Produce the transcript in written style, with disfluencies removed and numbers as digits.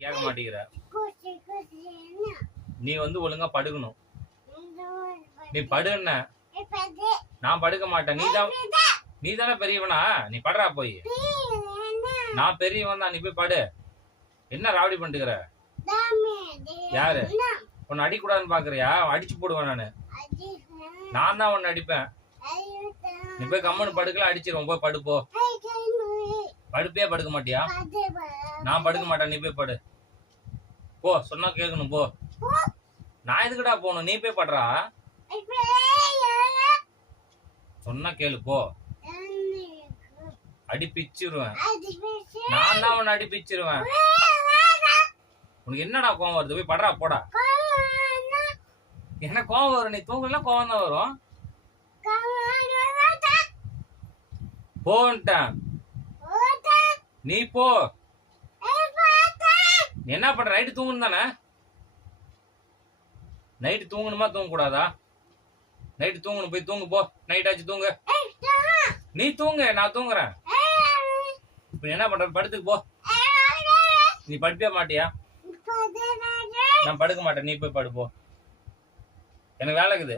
கேட்க மாட்டேங்கிற. நீ வந்து ஒழுங்கா படுக்கணும். நீ படுன்ன. நான் படுக்க மாட்டேன். நீ தானே பெரியவனா? நீ படுறா போய். நான் பெரியவன் தான், நீ போய் படு. என்ன ராவடி பண்ணிட்டுக்கிற? யாரு உன்னை அடிக்கூடாதுன்னு பாக்குறியா? அடிச்சு போடுவேன் நானு. நான் தான் உன்னை அடிப்பேன். நீ போய் கம்முன்னு படுக்கல, அடிச்சிருவோம். போய் படுப்போ. படுப்பே படுக்க மாட்டியா? நான் படுக்க மாட்டேன், நீ போய் படு போ. சொன்னா கேட்கணும் போ. நான் எதுக்குடா போகணும்? நீ போய் படுறா. சொன்னா கேளு போ. அடிப்பிச்சிருவேன். நான் தான் உன்னை அடிப்பிச்சிருவேன். உனக்கு என்னடா கோவம் வருது? போய் படுறா போடா. என்ன கோவம் வரும்? நீ தூங்கலாம் கோவம் தான் வரும். போன்ட்டேன். நீ போ. நீ என்ன பண்ற? நைட்டு தூங்கணும் தானே? நைட்டு தூங்கணுமா தூங்க கூடாதா? நைட்டு தூங்கணும், போய் தூங்கு போ. நைட் ஆச்சு தூங்கு. நீ தூங்கு, நான் தூங்குறேன். இப்ப என்ன பண்ற? படுத்துக்கு போ. நீ படுப்பே மாட்டியா? நான் படுக்க மாட்டேன், நீ போய் படுப்போ. எனக்கு வேலை இருக்குது.